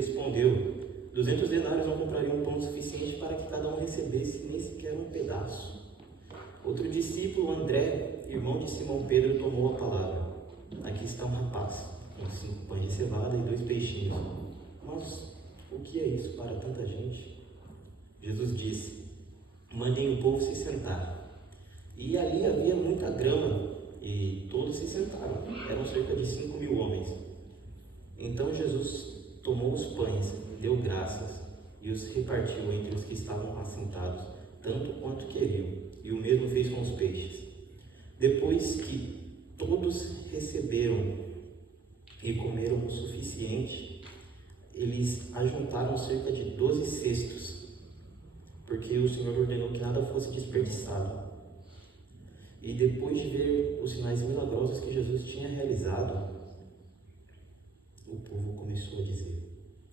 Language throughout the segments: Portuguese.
respondeu: 200 denários não comprariam pão suficiente para que cada um recebesse nem sequer um pedaço. Outro discípulo, André, irmão de Simão Pedro, tomou a palavra: aqui está um rapaz, com 5 pães de cevada e 2 peixinhos. Mas o que é isso para tanta gente? Jesus disse: mandem o povo se sentar. E ali havia muita grama, e todos se sentaram. Eram cerca de 5.000 homens. Então Jesus tomou os pães, deu graças e os repartiu entre os que estavam assentados, tanto quanto queriam, e o mesmo fez com os peixes. Depois que todos receberam e comeram o suficiente, eles ajuntaram cerca de 12 cestos, porque o Senhor ordenou que nada fosse desperdiçado. E depois de ver os sinais milagrosos que Jesus tinha realizado, o povo começou a dizer: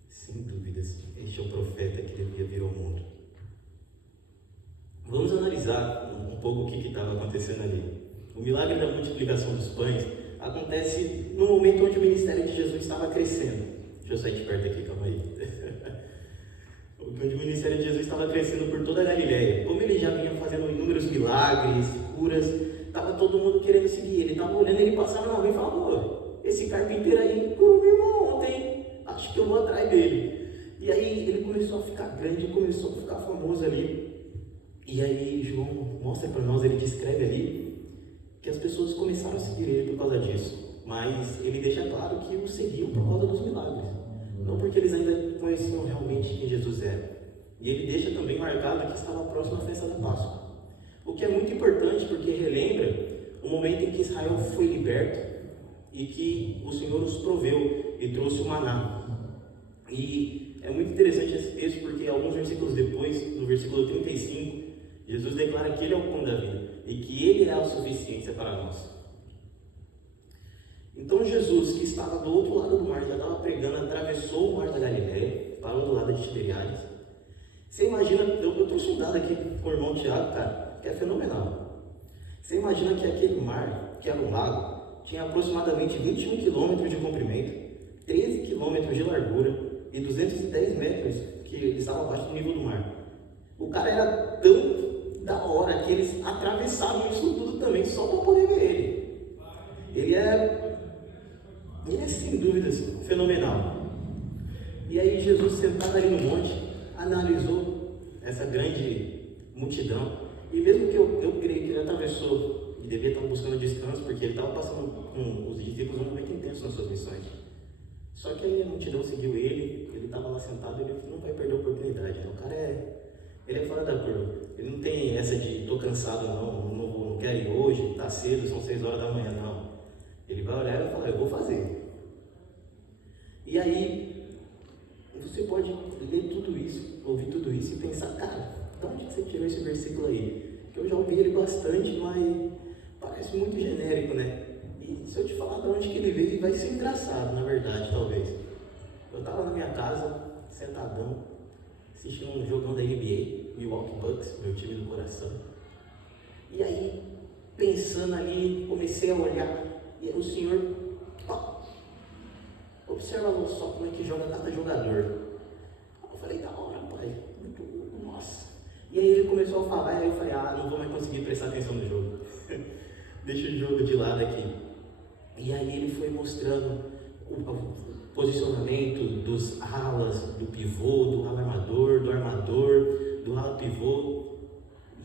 sem dúvidas, este é o profeta que devia vir ao mundo. Vamos analisar um pouco o que estava acontecendo ali. O milagre da multiplicação dos pães acontece no momento onde o ministério de Jesus estava crescendo. Deixa eu sair de perto aqui, calma aí. Onde o ministério de Jesus estava crescendo por toda a Galileia. Como ele já vinha fazendo inúmeros milagres, curas, estava todo mundo querendo seguir. Ele estava olhando, ele passava na rua e falava: esse carpinteiro aí curou meu irmão ontem, acho que eu vou atrás dele. E aí ele começou a ficar grande, começou a ficar famoso ali. E aí João mostra para nós, ele descreve ali, que as pessoas começaram a seguir ele por causa disso. Mas ele deixa claro que o seguiam por causa dos milagres, não porque eles ainda conheciam realmente quem Jesus era. E ele deixa também marcado que estava próximo à festa da Páscoa. O que é muito importante, porque relembra o momento em que Israel foi liberto e que o Senhor os proveu e trouxe o maná. E é muito interessante esse texto, porque alguns versículos depois, no versículo 35, Jesus declara que Ele é o pão da vida e que Ele é a suficiência para nós. Então Jesus, que estava do outro lado do mar, já estava pregando, atravessou o mar da Galileia, parou do lado de Tiberiades. Você imagina, eu trouxe um dado aqui com o irmão Tiago, cara, que é fenomenal. Você imagina que aquele mar, que era um lago, tinha aproximadamente 21 quilômetros de comprimento, 13 quilômetros de largura e 210 metros que ele estava abaixo do nível do mar. O cara era tão da hora que eles atravessaram isso tudo também só para poder ver ele. Ele é sem dúvidas fenomenal. E aí Jesus, sentado ali no monte, analisou essa grande multidão. E mesmo que eu creio que ele atravessou e devia estar buscando descanso, porque ele estava passando com os discípulos um momento intenso nas suas missões. Só que aí a multidão seguiu ele estava lá sentado, ele não vai perder a oportunidade. Então, o cara ele é fora da curva. Ele não tem essa de tô cansado não quero ir hoje, tá cedo, são 6 horas da manhã, não. Ele vai olhar e vai falar: eu vou fazer. E aí, você pode ler tudo isso, ouvir tudo isso e pensar: cara, de onde você tirou esse versículo aí? Que eu já ouvi ele bastante, mas parece muito genérico, né? E se eu te falar de onde que ele veio, vai ser engraçado, na verdade, talvez. Eu estava na minha casa, sentadão, assistindo um jogão da NBA, Milwaukee Bucks, meu time do coração. E aí, pensando ali, comecei a olhar, e o Senhor, observa só como é que joga cada jogador. Eu falei: da hora, pai, nossa. E aí ele começou a falar, e aí eu falei: não vou mais conseguir prestar atenção no jogo. Deixa o jogo de lado aqui. E aí ele foi mostrando o posicionamento dos alas, do pivô, do ala armador, do ala pivô.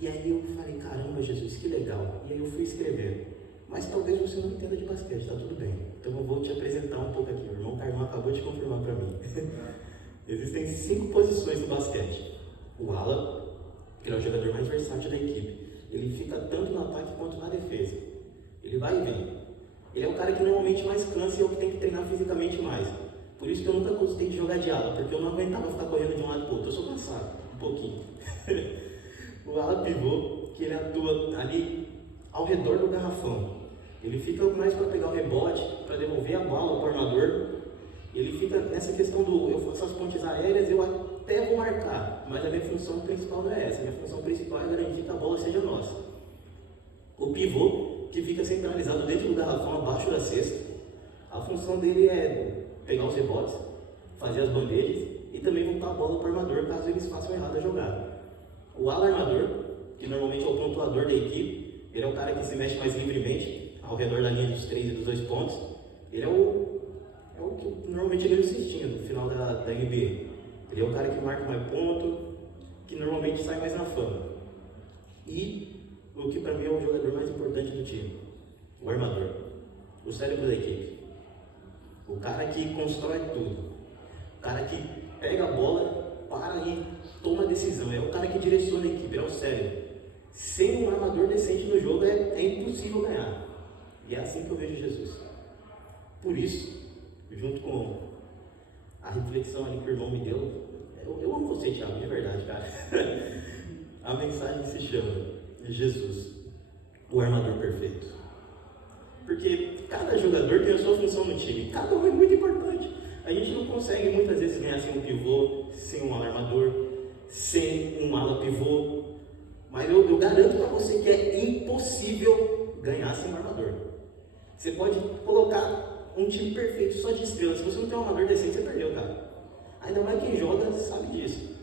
E aí eu falei: caramba, Jesus, que legal. E aí eu fui escrevendo: mas talvez você não entenda de basquete, tá tudo bem. Então eu vou te apresentar um pouco aqui. O irmão Carmão acabou de confirmar para mim. Existem 5 posições no basquete. O ala, que é o jogador mais versátil da equipe. Ele fica tanto no ataque quanto na defesa. Ele vai e vem. Ele é o cara que normalmente mais cansa e é o que tem que treinar fisicamente mais. Por isso que eu nunca gostei de jogar de ala, porque eu não aguentava ficar correndo de um lado para o outro. Eu sou cansado, um pouquinho. O ala pivô, que ele atua ali ao redor do garrafão. Ele fica mais para pegar o rebote, para devolver a bola para o armador. Ele fica nessa questão do: eu faço as pontes aéreas, eu até vou marcar, mas a minha função principal não é essa. A minha função principal é garantir que a bola seja nossa. O pivô, que fica centralizado dentro do garrafão, abaixo da cesta, a função dele é pegar os rebotes, fazer as bandejas e também voltar a bola para o armador caso eles façam errado a jogada. O ala armador, que normalmente é o pontuador da equipe, ele é o cara que se mexe mais livremente ao redor da linha dos 3 e dos 2 pontos. Ele é o que normalmente ele é o cestinha no final da NBA. Ele é o cara que marca mais ponto, que normalmente sai mais na fama. E o que para mim é o jogador mais importante do time, o armador, o cérebro da equipe. O cara que constrói tudo. O cara que pega a bola, para e toma a decisão. É o cara que direciona a equipe, é o cérebro. Sem um armador decente no jogo é impossível ganhar. E é assim que eu vejo Jesus. Por isso, junto com a reflexão ali que o irmão me deu, eu amo você, Thiago, de verdade, cara. A mensagem se chama Jesus, o armador perfeito. Porque cada jogador tem a sua função no time, cada um é muito importante. A gente não consegue muitas vezes ganhar sem um pivô, sem um armador, sem um ala pivô. Mas eu garanto para você que é impossível ganhar sem um armador. Você pode colocar um time perfeito só de estrelas. Se você não tem um armador decente, você perdeu, cara. Ainda mais quem joga sabe disso.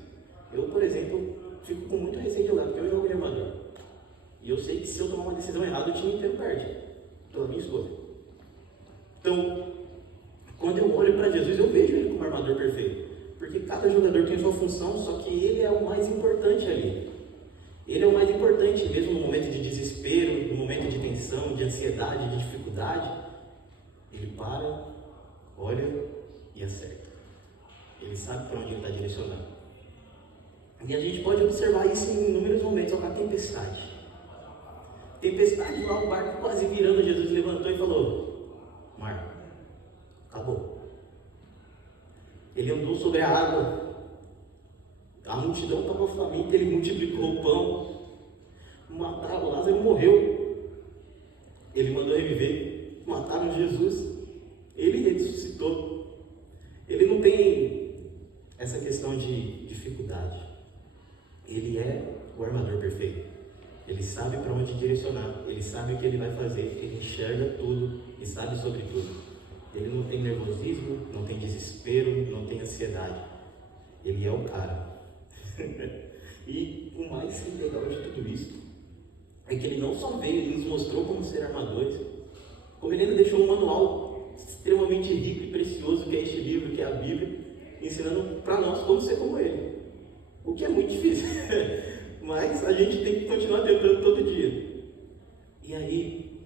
Eu, por exemplo, fico com muito receio de jogar, porque eu jogo de armador. E eu sei que se eu tomar uma decisão errada, o time inteiro perde. Pela minha escolha. Então, quando eu olho para Jesus, eu vejo ele como armador perfeito. Porque cada jogador tem sua função, só que ele é o mais importante ali. Ele é o mais importante, mesmo no momento de desespero, no momento de tensão, de ansiedade, de dificuldade. Ele para, olha e acerta. Ele sabe para onde ele está direcionando. E a gente pode observar isso em inúmeros momentos. Olha a tempestade. Tempestade lá, o barco quase virando, Jesus levantou e falou: mar, acabou. Ele andou sobre a água. A multidão estava faminta, ele multiplicou o pão. Mataram Lázaro, morreu. Ele mandou reviver. Mataram Jesus. Ele ressuscitou. Ele não tem essa questão de dificuldade. Ele é o armador perfeito. Ele sabe para onde direcionar. Ele sabe o que ele vai fazer. Ele enxerga tudo e sabe sobre tudo. Ele não tem nervosismo, não tem desespero, não tem ansiedade. Ele é o cara. E o mais legal de tudo isso é que ele não só veio, ele nos mostrou como ser armadores, como ele ainda deixou um manual extremamente rico e precioso, que é este livro, que é a Bíblia, ensinando para nós como ser como ele. O que é muito difícil, mas a gente tem que continuar tentando todo dia. E aí,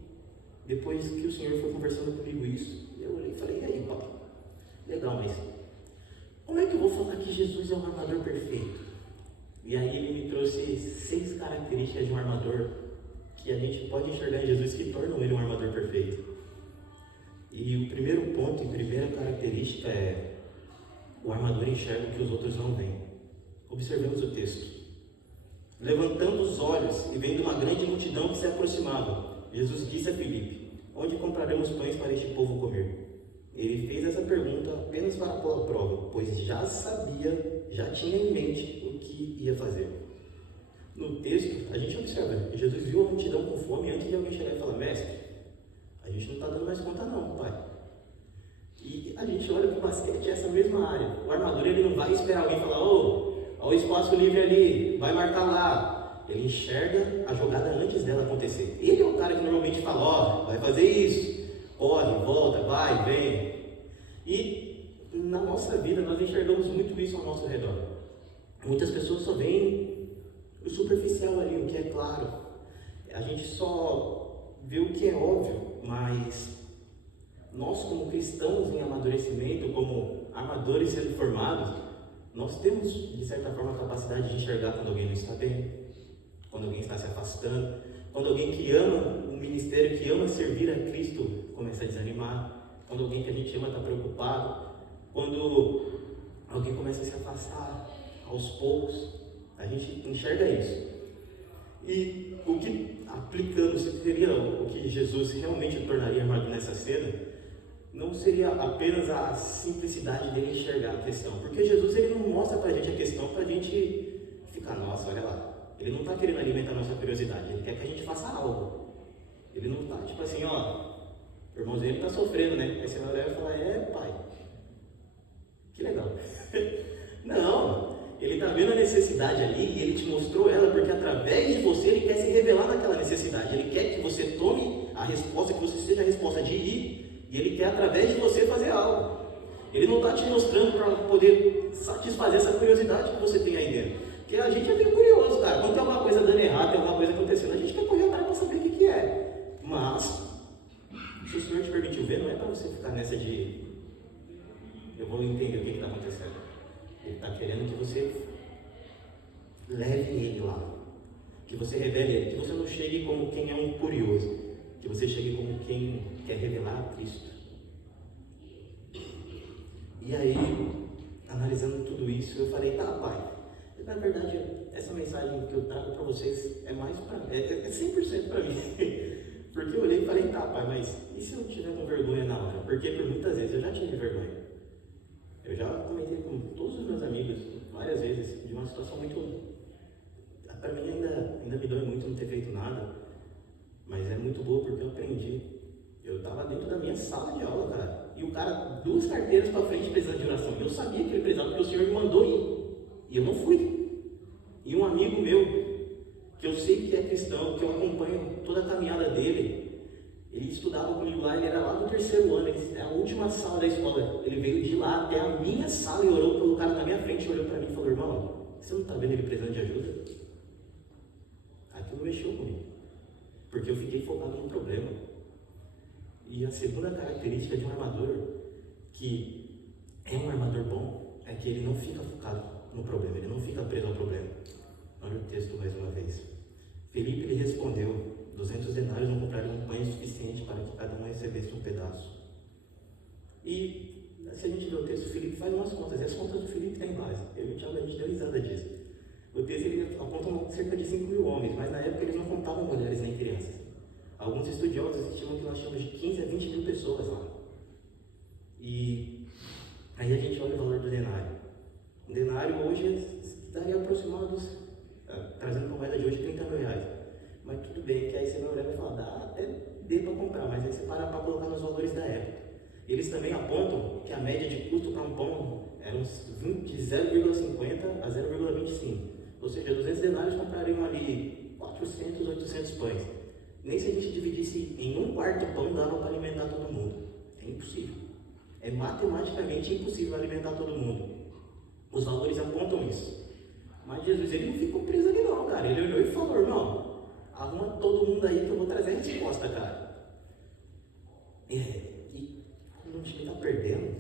depois que o Senhor foi conversando comigo isso, eu olhei e falei: e aí, papai, legal, mas como é que eu vou falar que Jesus é um armador perfeito? E aí ele me trouxe 6 características de um armador que a gente pode enxergar em Jesus que tornam ele um armador perfeito. E o primeiro ponto e primeira característica é: o armador enxerga o que os outros não veem. Observemos o texto. Levantando os olhos e vendo uma grande multidão que se aproximava, Jesus disse a Filipe: onde compraremos pães para este povo comer? Ele fez essa pergunta apenas para pôr a prova, pois já sabia, já tinha em mente o que ia fazer. No texto, a gente observa que Jesus viu a multidão com fome antes de alguém chegar e falar: mestre, a gente não está dando mais conta não, pai. E a gente olha para o basquete, essa mesma área. O armador, ele não vai esperar alguém falar: ô, olha o espaço livre ali, vai marcar lá. Ele enxerga a jogada antes dela acontecer. Ele é o cara que normalmente fala: ó, vai fazer isso, corre, volta, vai, vem. E na nossa vida nós enxergamos muito isso ao nosso redor. Muitas pessoas só veem o superficial ali, o que é claro. A gente só vê o que é óbvio, mas nós, como cristãos em amadurecimento, como armadores sendo formados, nós temos, de certa forma, a capacidade de enxergar quando alguém não está bem, quando alguém está se afastando, quando alguém que ama o ministério, que ama servir a Cristo, começa a desanimar, quando alguém que a gente ama está preocupado, quando alguém começa a se afastar aos poucos, a gente enxerga isso. E o que, aplicando, seria o que Jesus realmente tornaria armador nessa cena, não seria apenas a simplicidade dele enxergar a questão, porque Jesus, ele não mostra pra gente a questão pra gente ficar: nossa, olha lá. Ele não está querendo alimentar a nossa curiosidade, ele quer que a gente faça algo. Ele não está tipo assim: ó, o irmãozinho está sofrendo, né? Aí você vai olhar e falar: é, pai, que legal, necessidade ali e Ele te mostrou ela porque através de você Ele quer se revelar naquela necessidade. Ele quer que você tome a resposta, que você seja a resposta de ir, e Ele quer através de você fazer algo. Ele não está te mostrando para poder satisfazer essa curiosidade que você tem aí dentro. Porque a gente é bem curioso, cara. Quando tem alguma coisa dando errado, tem alguma coisa acontecendo, a gente quer correr atrás para saber o que é. Mas, se o Senhor te permitiu ver, não é para você ficar nessa de eu vou entender o que está acontecendo. Ele está querendo que você leve Ele lá. Que você revele Ele. Que você não chegue como quem é um curioso. Que você chegue como quem quer revelar a Cristo. E aí, analisando tudo isso, eu falei, tá, Pai. Na verdade, essa mensagem que eu trago para vocês é mais para é 100% para mim. Porque eu olhei e falei, tá, Pai, mas e se eu não tiver com vergonha na hora? Porque por muitas vezes eu já tive vergonha. Eu já comentei com todos os meus amigos, várias vezes, de uma situação muito... Para mim ainda me dói muito não ter feito nada, mas é muito boa porque eu aprendi. Eu estava dentro da minha sala de aula, cara, e o cara, 2 carteiras para frente precisando de oração. Eu sabia que ele precisava, porque o Senhor me mandou ir, e eu não fui. E um amigo meu, que eu sei que é cristão, que eu acompanho toda a caminhada dele, ele estudava comigo lá, ele era lá do 3º ano, é a última sala da escola. Ele veio de lá até a minha sala e orou pelo cara na minha frente, olhou para mim e falou, irmão, você não está vendo ele precisando de ajuda? Aquilo mexeu comigo, porque eu fiquei focado no problema. E a segunda característica de um armador, que é um armador bom, é que ele não fica focado no problema, ele não fica preso ao problema. Olha o texto mais uma vez. Felipe lhe respondeu, 200 denários não comprariam pães suficiente para que cada um recebesse um pedaço. E se a gente ler o texto, Felipe faz umas contas, e as contas do Felipe têm base. Eu e o Thiago, a gente deu risada disso. O texto ele aponta cerca de 5 mil homens, mas na época eles não contavam mulheres nem crianças. Alguns estudiosos estimam que nós tínhamos de 15 a 20 mil pessoas lá. E aí a gente olha o valor do denário. Um denário hoje daria aproximados, trazendo para a moeda de hoje, 30 mil reais. Mas tudo bem, que aí você vai olhar e falar, dá até para comprar, mas aí você para colocar nos valores da época. Eles também apontam que a média de custo para um pão era de 0,50 a 0,25. Ou seja, 200 denários comprariam ali 400, 800 pães. Nem se a gente dividisse em 1/4 pão dava para alimentar todo mundo. É impossível. É matematicamente impossível alimentar todo mundo. Os valores apontam isso. Mas Jesus, ele não ficou preso ali não, cara. Ele olhou e falou, irmão, arruma todo mundo aí que eu vou trazer a resposta, cara. E quando o time está perdendo,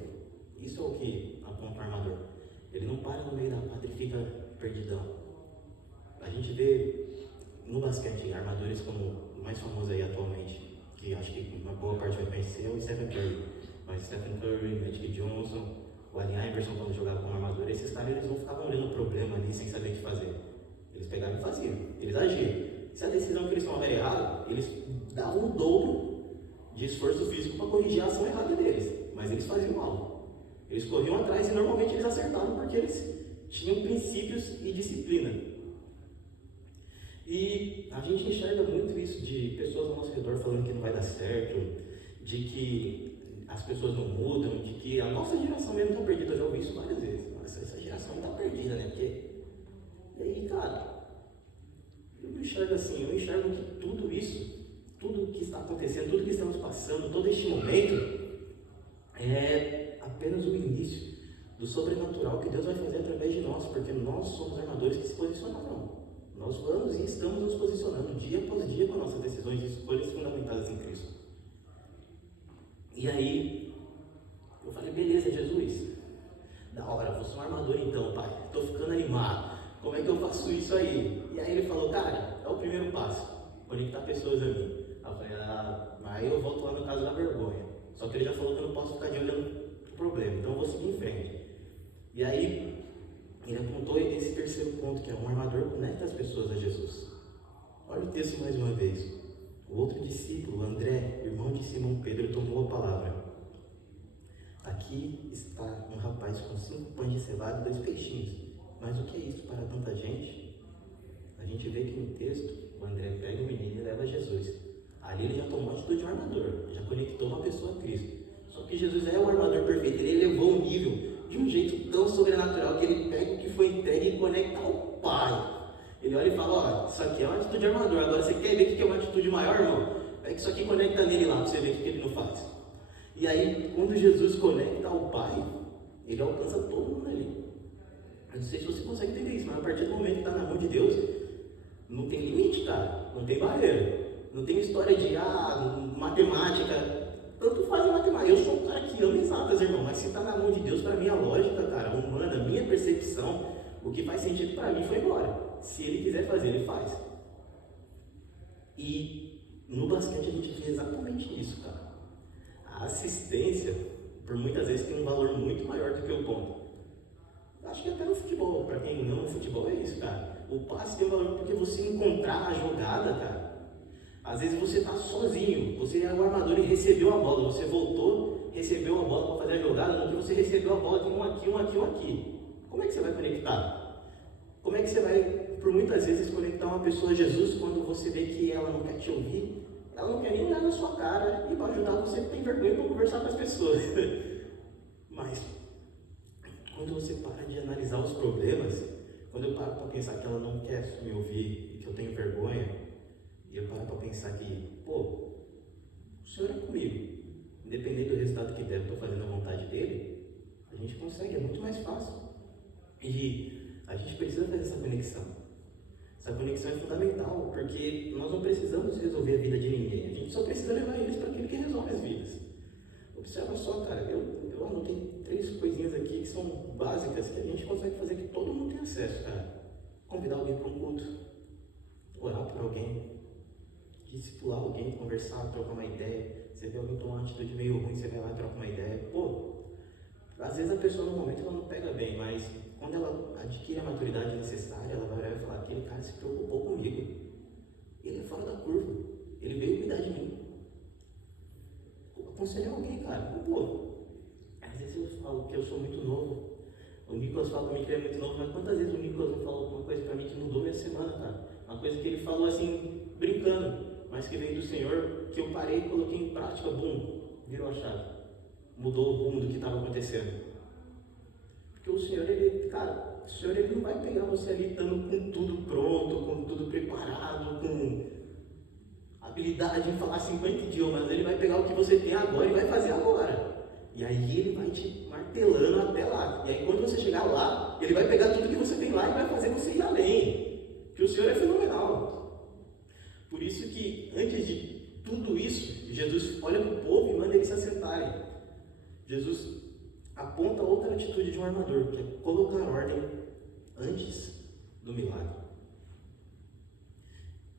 isso é o que aponta o armador. Ele não para no meio da quadra e fica perdidão. A gente vê no basquete armadores como o mais famoso aí atualmente, que acho que uma boa parte vai conhecer, é o Stephen Curry. Mas Stephen Curry, Magic Johnson, o Allen Iverson, quando jogava como armador, esses caras eles não ficavam olhando o problema ali sem saber o que fazer. Eles pegavam e faziam, eles agiam. Se a decisão que eles tomavam era errada, eles davam o dobro de esforço físico para corrigir a ação errada deles. Mas eles faziam algo. Eles corriam atrás e normalmente eles acertavam porque eles tinham princípios e disciplina. E a gente enxerga muito isso de pessoas ao nosso redor falando que não vai dar certo, de que as pessoas não mudam, de que a nossa geração mesmo está perdida. Eu já ouvi isso várias vezes. Nossa, essa geração está perdida, né? Porque... E aí, cara, eu não enxergo assim, eu enxergo que tudo isso, tudo que está acontecendo, tudo que estamos passando, todo este momento, é apenas o início do sobrenatural que Deus vai fazer através de nós, porque nós somos armadores que se posicionaram. Nós vamos e estamos nos posicionando dia após dia com nossas decisões e escolhas fundamentadas em Cristo. E aí, eu falei, beleza, Jesus, da hora, vou ser um armador então, pai, estou ficando animado, como é que eu faço isso aí? E aí ele falou, cara, é o primeiro passo, conectar pessoas a mim. Aí eu falei, aí eu volto lá no caso da vergonha, só que ele já falou que eu não posso ficar de olhando o problema, então eu vou seguir em frente. E aí, ele apontou esse terceiro ponto, que é um armador conecta as pessoas a Jesus. Olha o texto mais uma vez. O outro discípulo, André, irmão de Simão Pedro, tomou a palavra. Aqui está um rapaz com 5 pães de cevada e 2 peixinhos. Mas o que é isso para tanta gente? A gente vê que no texto, o André pega o menino e leva a Jesus. Ali ele já tomou a atitude de um armador, já conectou uma pessoa a Cristo. Só que Jesus é o armador perfeito, ele elevou o nível de um jeito tão sobrenatural que ele pega o que foi entregue e conecta ao Pai. Ele olha e fala, ó, isso aqui é uma atitude de armador. Agora você quer ver o que é uma atitude maior, irmão? É que isso aqui conecta nele lá, para você ver o que ele não faz. E aí, quando Jesus conecta ao Pai, ele alcança todo mundo ali. Eu não sei se você consegue entender isso, mas a partir do momento que está na mão de Deus, não tem limite, cara. Não tem barreira. Não tem história de, matemática. Tanto faz a matemática. Eu sou um cara que ama exatas, irmão. Mas se está na mão de Deus, para mim, a lógica, cara, humana, a minha percepção, o que faz sentido para mim foi embora. Se ele quiser fazer, ele faz. E no basquete a gente vê exatamente isso, cara. A assistência, por muitas vezes, tem um valor muito maior do que o ponto. Acho que até no futebol, para quem não no futebol, é isso, cara. O passe tem um valor porque você encontrar a jogada, cara. Às vezes você está sozinho, você é o armador e recebeu a bola, você voltou, recebeu a bola para fazer a jogada, no que você recebeu a bola, tem um aqui, um aqui, um aqui. Como é que você vai conectar? Como é que você vai, por muitas vezes, conectar uma pessoa a Jesus quando você vê que ela não quer te ouvir, ela não quer nem olhar na sua cara e vai ajudar você que tem vergonha para conversar com as pessoas. Mas, quando você para de analisar os problemas, quando eu paro para pensar que ela não quer me ouvir e que eu tenho vergonha, e eu paro para pensar que, o Senhor é comigo, independente do resultado que der, eu estou fazendo a vontade dele, a gente consegue, é muito mais fácil. E a gente precisa fazer essa conexão. Essa conexão é fundamental, porque nós não precisamos resolver a vida de ninguém, a gente só precisa levar eles para aquele que resolve as vidas. Observa só, cara, eu anotei 3 coisinhas aqui que são básicas, que a gente consegue fazer que todo mundo tem acesso, cara. Convidar alguém para um culto, orar por alguém, discipular alguém, conversar, trocar uma ideia. Você vê alguém tomar uma atitude meio ruim, você vai lá e troca uma ideia. Às vezes a pessoa no momento ela não pega bem, mas quando ela adquire a maturidade necessária, ela vai olhar e falar, aquele cara se preocupou comigo. Ele é fora da curva. Ele veio cuidar de mim. Aconselhar alguém, cara. Às vezes eu falo que eu sou muito novo. O Nicolas fala pra mim que ele é muito novo, mas quantas vezes o Nicolas me falou alguma coisa pra mim que mudou minha semana, cara? Uma coisa que ele falou assim, brincando, mas que veio do Senhor, que eu parei e coloquei em prática, virou a chave. Mudou o rumo do que estava acontecendo. Porque o Senhor, o Senhor ele não vai pegar você ali estando com tudo pronto, com tudo preparado, com habilidade em falar 50 idiomas. Ele vai pegar o que você tem agora e vai fazer agora. E aí ele vai te martelando até lá. E aí quando você chegar lá, ele vai pegar tudo que você tem lá e vai fazer você ir além. Porque o Senhor é fenomenal. Por isso que, antes de tudo isso, Jesus olha para o povo e manda eles se assentarem. Jesus aponta outra atitude de um armador, que é colocar ordem antes do milagre.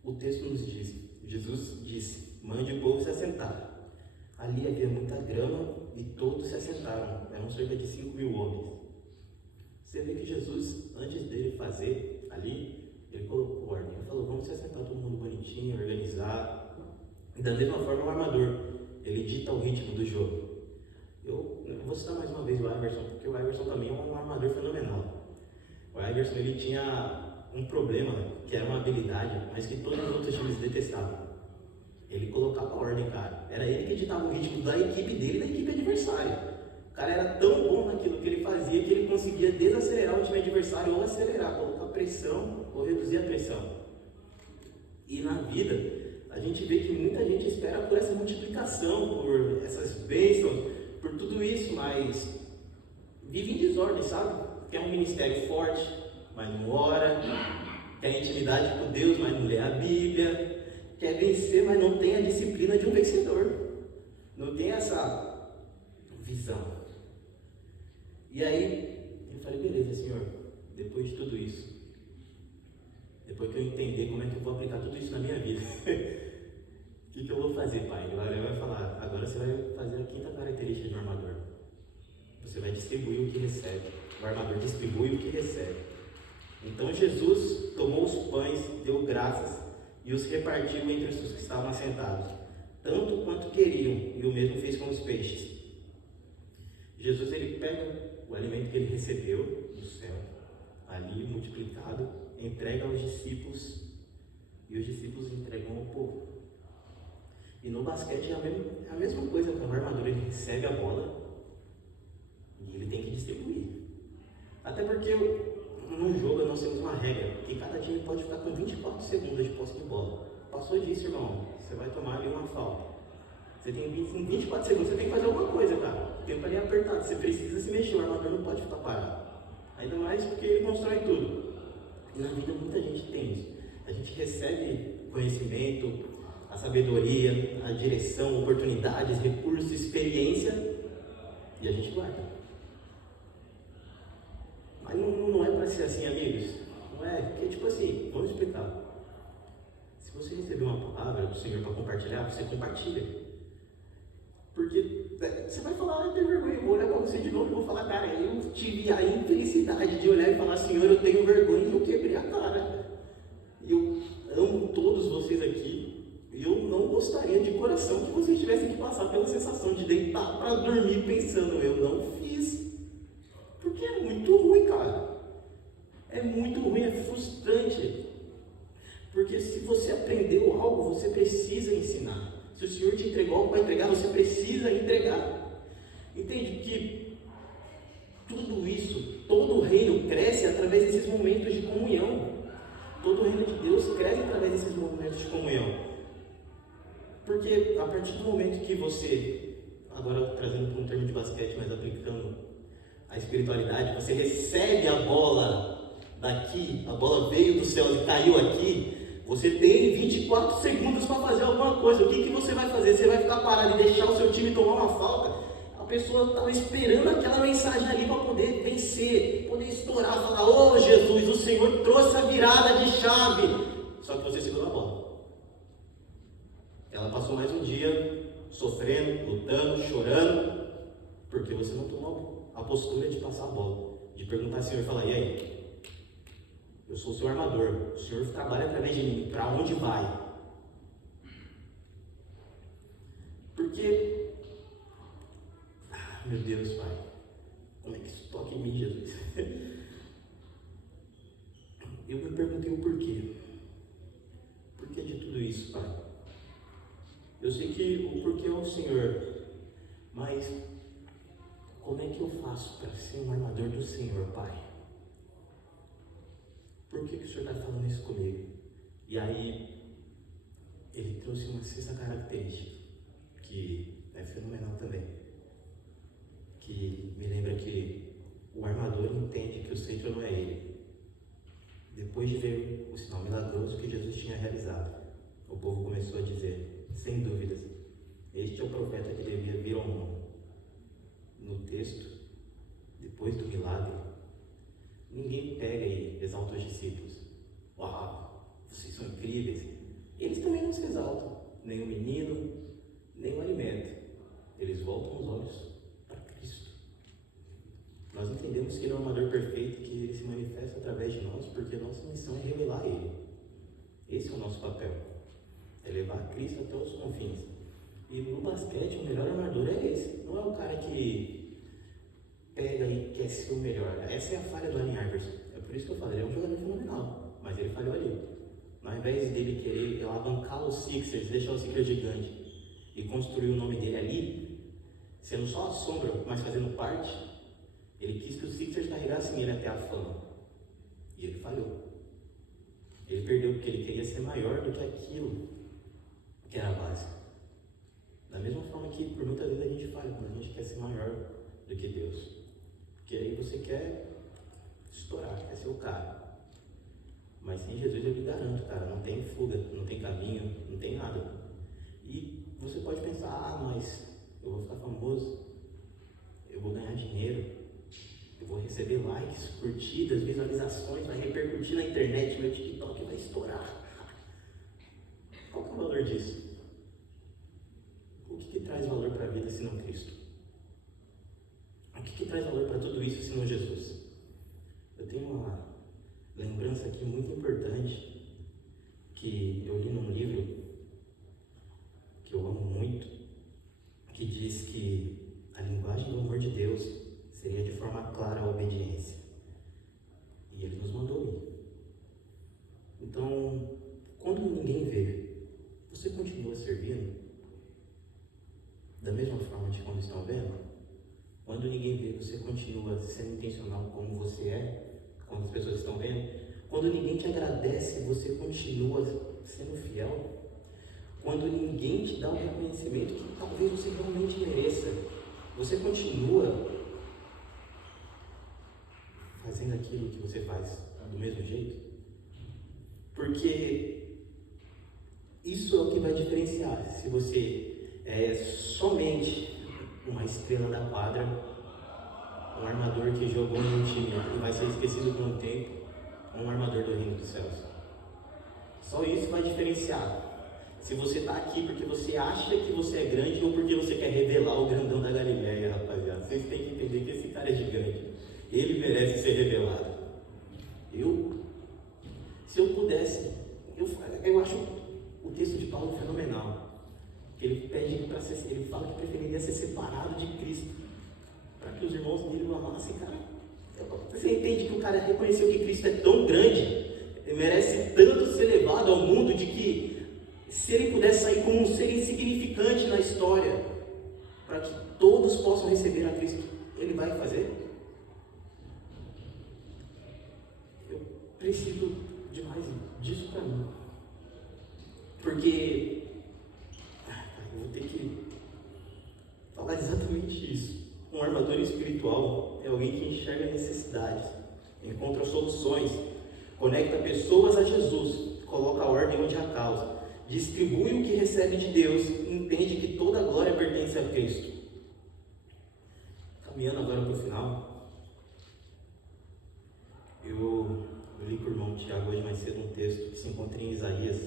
O texto nos diz, Jesus disse, mande o povo se assentar. Ali havia muita grama e todos se assentaram, eram cerca de 5.000 homens. Você vê que Jesus, antes dele fazer ali, ele colocou ordem. Ele falou, vamos se assentar todo mundo bonitinho, organizado. E da mesma forma o armador, ele dita o ritmo do jogo. Eu vou citar mais uma vez o Iverson, porque o Iverson também é um armador fenomenal. O Iverson ele tinha um problema, que era uma habilidade, mas que todos os outros times detestavam. Ele colocava ordem, cara. Era ele que ditava o ritmo da equipe dele e da equipe adversária. O cara era tão bom naquilo que ele fazia que ele conseguia desacelerar o time adversário ou acelerar, colocar pressão ou reduzir a pressão. E na vida, a gente vê que muita gente espera por essa multiplicação, por essas bênçãos, por tudo isso, mas vive em desordem, sabe? Quer um ministério forte, mas não ora. Quer intimidade com Deus, mas não lê a Bíblia. Quer vencer, mas não tem a disciplina de um vencedor. Não tem essa visão. E aí, eu falei, beleza, Senhor, depois de tudo isso, depois que eu entender como é que eu vou aplicar tudo isso na minha vida, o que eu vou fazer, Pai? Ele vai falar, agora você vai fazer a 5ª característica de um armador. Você vai distribuir o que recebe. O armador distribui o que recebe. Então Jesus tomou os pães, deu graças e os repartiu entre os que estavam assentados, tanto quanto queriam, e o mesmo fez com os peixes. Jesus ele pega o alimento que ele recebeu do céu, ali multiplicado, entrega aos discípulos, e os discípulos entregam ao povo. E no basquete é a mesma coisa, quando o armador ele recebe a bola e ele tem que distribuir. Até porque no jogo nós temos uma regra, que cada time pode ficar com 24 segundos de posse de bola. Passou disso, irmão, você vai tomar ali uma falta. Você tem 24 segundos, você tem que fazer alguma coisa, cara. O tempo ali é apertado, você precisa se mexer, o armador não pode ficar parado. Ainda mais porque ele constrói tudo. E na vida muita gente tem isso. A gente recebe conhecimento, a sabedoria, a direção, oportunidades, recursos, experiência, e a gente guarda. Mas não é para ser assim, amigos. Não é, porque tipo assim, vamos explicar. Se você receber uma palavra do Senhor para compartilhar, você compartilha. Porque você vai falar, tem vergonha, vou olhar para você de novo e vou falar, cara, eu tive a infelicidade de olhar e falar, Senhor, eu tenho vergonha e eu quebrei a cara. Eu amo todos vocês aqui e eu não gostaria de coração que vocês tivessem que passar pela sensação de deitar para dormir pensando, eu não fiz. Porque é muito ruim, cara. É muito ruim, é frustrante. Porque se você aprendeu algo, você precisa ensinar. Se o Senhor te entregou algo para entregar, você precisa entregar. Entende que tudo isso, todo o reino cresce através desses momentos de comunhão. Todo o reino de Deus cresce através desses momentos de comunhão. Porque a partir do momento que você, agora trazendo para um termo de basquete, mas aplicando a espiritualidade, você recebe a bola daqui, a bola veio do céu e caiu aqui, você tem 24 segundos para fazer alguma coisa. O que você vai fazer? Você vai ficar parado e deixar o seu time tomar uma falta? A pessoa estava esperando aquela mensagem ali para poder vencer, poder estourar, falar, ô Jesus, o Senhor trouxe a virada de chave. Só que você segurou a bola. Ela passou mais um dia sofrendo, lutando, chorando, porque você não tomou a postura de passar a bola, de perguntar ao Senhor e falar, e aí? Eu sou o seu armador, o Senhor trabalha através de mim, para onde vai? Porque, meu Deus, Pai, como é que isso toca em mim, Jesus? Eu me perguntei o porquê. Por que de tudo isso, Pai? Eu sei que o porquê é o Senhor, mas como é que eu faço para ser um armador do Senhor, Pai? Por que o Senhor está falando isso comigo? E aí, ele trouxe uma sexta característica, que é fenomenal também, que me lembra que o armador entende que o centro não é ele. Depois de ver o sinal milagroso que Jesus tinha realizado, o povo começou a dizer, sem dúvidas, este é o profeta que devia vir ao mundo. No texto, depois do milagre, ninguém pega e exalta os discípulos. Uau, vocês são incríveis. Eles também não se exaltam, nem o menino, nem o alimento. Eles voltam os olhos para Cristo. Nós entendemos que Ele é o armador perfeito, que Ele se manifesta através de nós, porque nossa missão é revelar Ele. Esse é o nosso papel, é levar Cristo até os confins. E no basquete, o melhor armador é esse. Não é o cara que pega e quer ser o melhor. Essa é a falha do Allen Iverson. É por isso que eu falo, ele é um jogador fenomenal, mas ele falhou ali. Ao invés dele querer alavancar os Sixers, deixar o Sixers gigante e construir o nome dele ali, sendo só a sombra, mas fazendo parte, ele quis que os Sixers carregassem ele até a fama. E ele falhou. Ele perdeu porque ele queria ser maior do que aquilo que era a base. Da mesma forma que por muitas vezes a gente falha, quando a gente quer ser maior do que Deus. Porque aí você quer estourar, quer ser o cara. Mas sem Jesus eu lhe garanto, cara, não tem fuga, não tem caminho, não tem nada. E você pode pensar, mas eu vou ficar famoso, eu vou ganhar dinheiro, eu vou receber likes, curtidas, visualizações, vai repercutir na internet, meu TikTok vai estourar. Qual que é o valor disso? O que traz valor para a vida senão Cristo? O que traz valor para tudo isso senão Jesus? Eu tenho uma lembrança aqui muito importante que eu li num livro que eu amo muito, que diz que a linguagem do amor de Deus seria de forma clara a obediência. E Ele nos mandou ir. Então, quando ninguém vê, você continua servindo da mesma forma de quando estão vendo? Quando ninguém vê, você continua sendo intencional como você é, quando as pessoas estão vendo, quando ninguém te agradece, você continua sendo fiel. Quando ninguém te dá o reconhecimento que talvez você realmente mereça, você continua fazendo aquilo que você faz do mesmo jeito. Porque isso é o que vai diferenciar se você é somente uma estrela da quadra, um armador que jogou em um time e vai ser esquecido por um tempo, ou um armador do reino dos céus. Só isso vai diferenciar se você está aqui porque você acha que você é grande ou porque você quer revelar o grandão da Galileia, rapaziada. Vocês têm que entender que esse cara é gigante. Ele merece ser revelado. Se eu pudesse, eu acho o texto de Paulo fenomenal. Ele pede para ser, ele fala que preferiria ser separado de Cristo, para que os irmãos dele o amassem, cara. Você entende que o cara reconheceu que Cristo é tão grande, ele merece tanto ser levado ao mundo, de que se ele pudesse sair como um ser insignificante na história, para que todos possam receber a Cristo, ele vai fazer? Eu preciso demais disso para mim, porque eu vou ter que falar exatamente isso. Um armador espiritual é alguém que enxerga necessidades, encontra soluções, conecta pessoas a Jesus, coloca a ordem onde há causa, distribui o que recebe de Deus, entende que toda a glória pertence a Cristo. Caminhando agora para o final, eu li com o irmão Tiago hoje mais cedo um texto que se encontra em Isaías,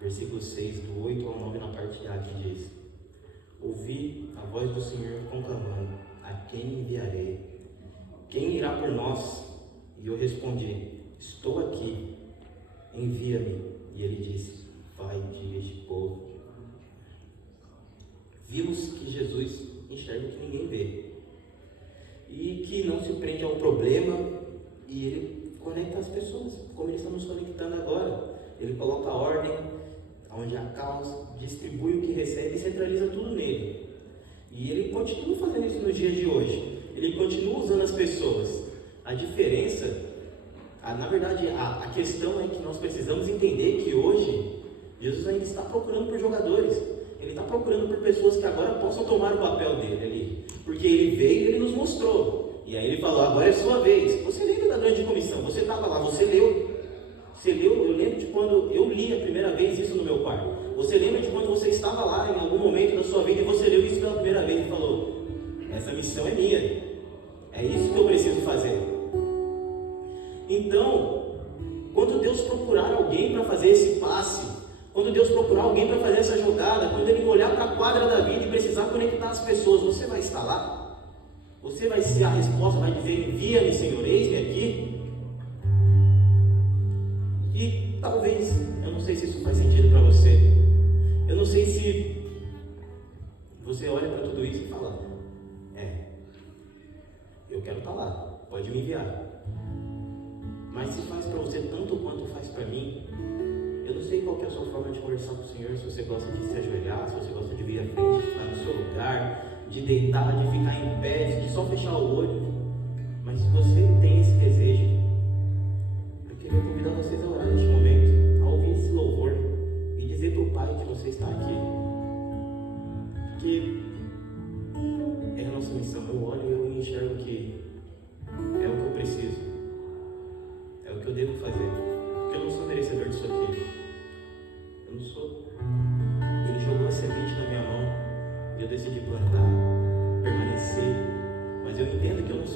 versículo 6, do 8 ao 9, na parte A, que diz: ouvi a voz do Senhor conclamando: a quem enviarei? Quem irá por nós? E eu respondi: estou aqui, envia-me. E ele disse: vai, diga este povo. Vimos que Jesus enxerga o que ninguém vê, e que não se prende ao problema, e ele conecta as pessoas, como ele está nos conectando agora. Ele coloca a ordem onde há caos, distribui o que recebe e centraliza tudo nele. E ele continua fazendo isso nos dias de hoje. Ele continua usando as pessoas. A diferença, na verdade, a questão é que nós precisamos entender que hoje Jesus ainda está procurando por jogadores. Ele está procurando por pessoas que agora possam tomar o papel dele ali. Porque ele veio e ele nos mostrou. E aí ele falou: agora é sua vez. Você lembra da grande comissão? Você estava lá, você leu. Eu lembro de quando eu li a primeira vez isso no meu quarto. Você lembra de quando você estava lá em algum momento da sua vida e você leu isso pela primeira vez e falou: essa missão é minha, é isso que eu preciso fazer. Então, quando Deus procurar alguém para fazer esse passe, quando Deus procurar alguém para fazer essa jogada, quando Ele olhar para a quadra da vida e precisar conectar as pessoas, você vai estar lá? Você vai ser a resposta, vai dizer: envia-me, Senhor, eis-me aqui? E talvez, eu não sei se isso faz sentido para você, eu não sei se você olha para tudo isso e fala: eu quero estar lá, pode me enviar. Mas se faz para você tanto quanto faz para mim, eu não sei qual que é a sua forma de conversar com o Senhor, se você gosta de se ajoelhar, se você gosta de vir à frente, de ficar no seu lugar, de deitar, de ficar em pé, de só fechar o olho. Mas se você tem esse desejo, eu queria convidar vocês a orar neste momento, a ouvir esse louvor e dizer para o Pai que você está aqui. Porque é a nossa missão. Eu olho e eu enxergo que é o que eu preciso, é o que eu devo fazer, porque eu não sou merecedor disso aqui. Eu não sou. Ele jogou a semente na minha mão e eu decidi plantar, permanecer, mas eu entendo que eu não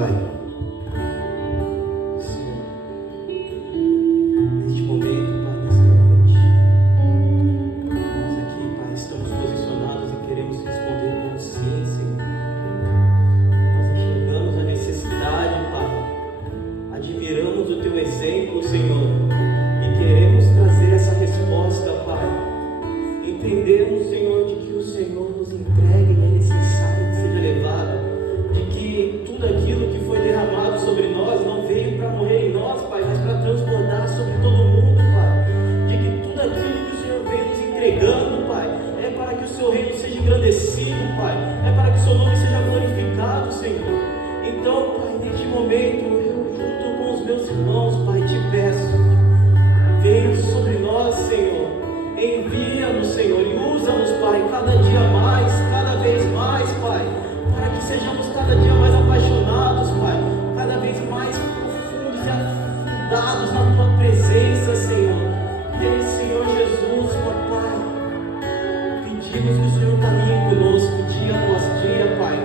Pai, Senhor, neste momento, Pai, nesta noite, nós aqui, Pai, estamos posicionados e queremos responder com sim, Senhor. Nós enxergamos a necessidade, Pai, admiramos o Teu exemplo, Senhor, e queremos trazer essa resposta, Pai. Entendemos, Senhor, de que o Senhor nos entrega e é necessário que seja levado, de que tudo aquilo que foi derramado sobre nós não veio para morrer em nós, Pai, mas para transbordar sobre todo mundo, Pai. De que tudo aquilo que o Senhor veio nos entregando, Pai, é para que o Seu reino seja engrandecido, Pai, é para que o Seu nome seja glorificado, Senhor. Então, Pai, neste momento, eu junto com os meus irmãos, Pai, te peço, venha sobre nós, Senhor. Envia-nos, Senhor, e usa-nos, Pai, cada dia mais, cada vez mais, Pai, para que sejamos cada dia mais apaixonados, Pai, cada vez mais profundos e afundados na Tua presença, Senhor. E, Senhor Jesus, Pai, pedimos que o Senhor caminhe conosco dia após dia, Pai,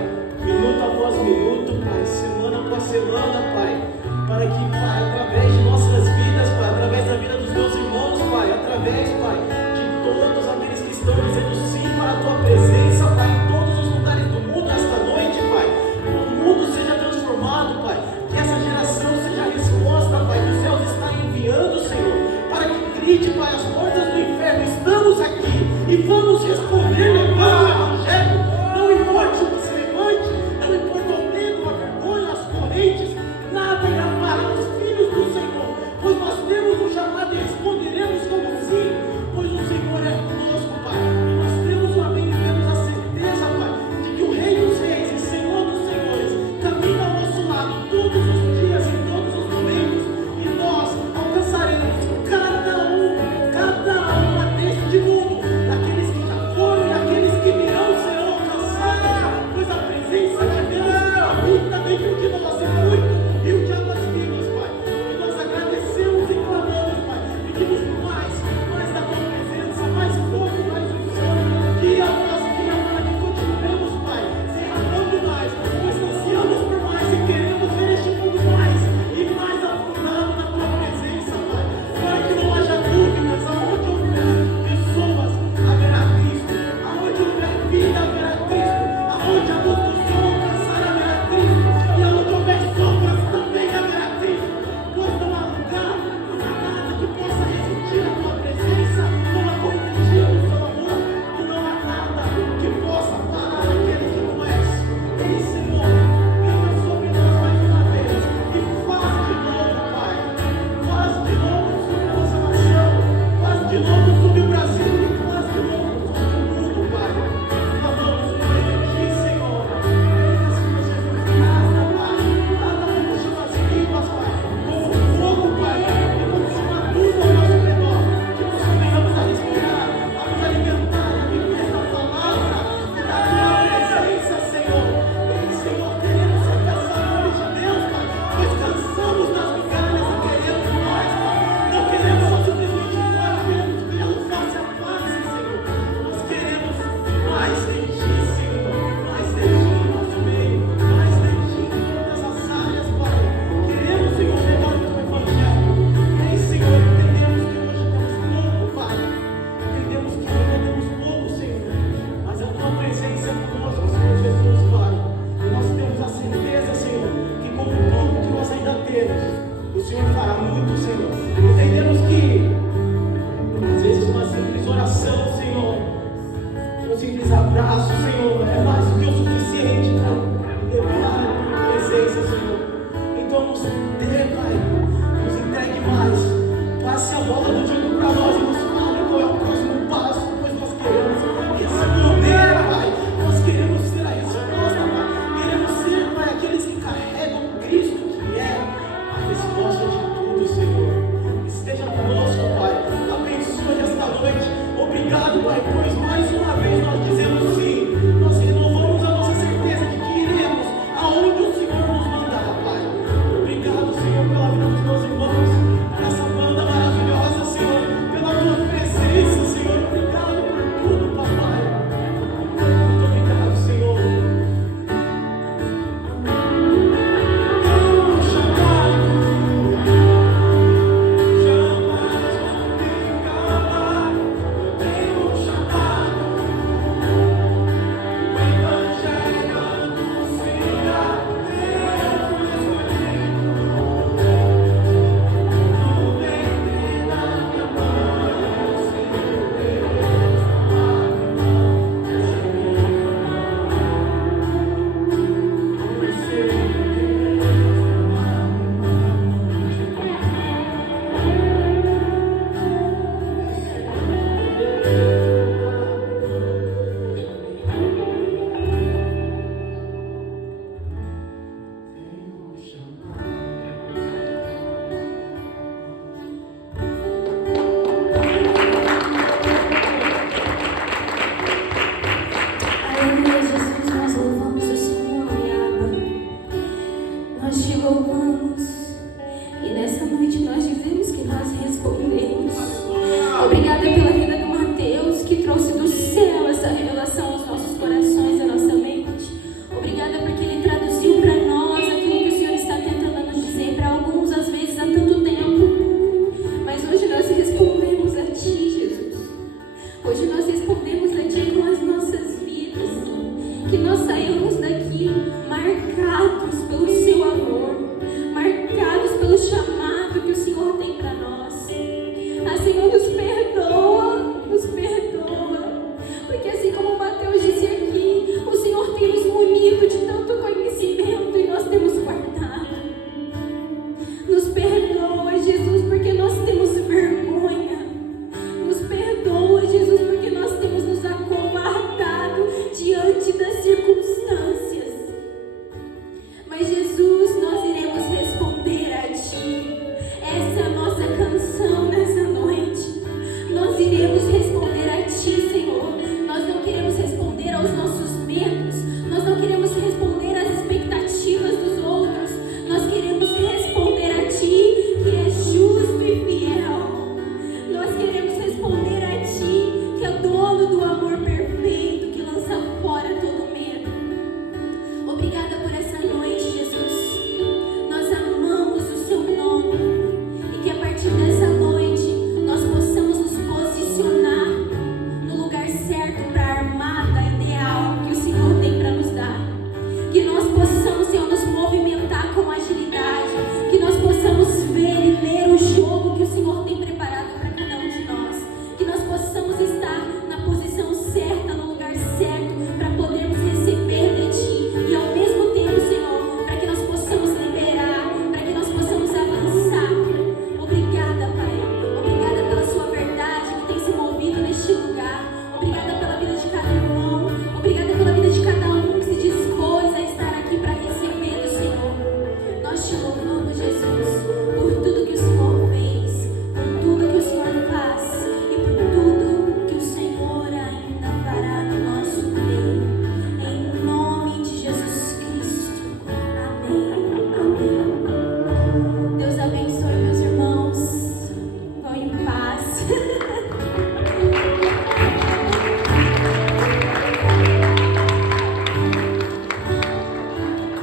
minuto após minuto, Pai, semana após semana, Pai, para que, Pai, através de nós, nós te louvamos e nessa noite nós dizemos que nós respondemos.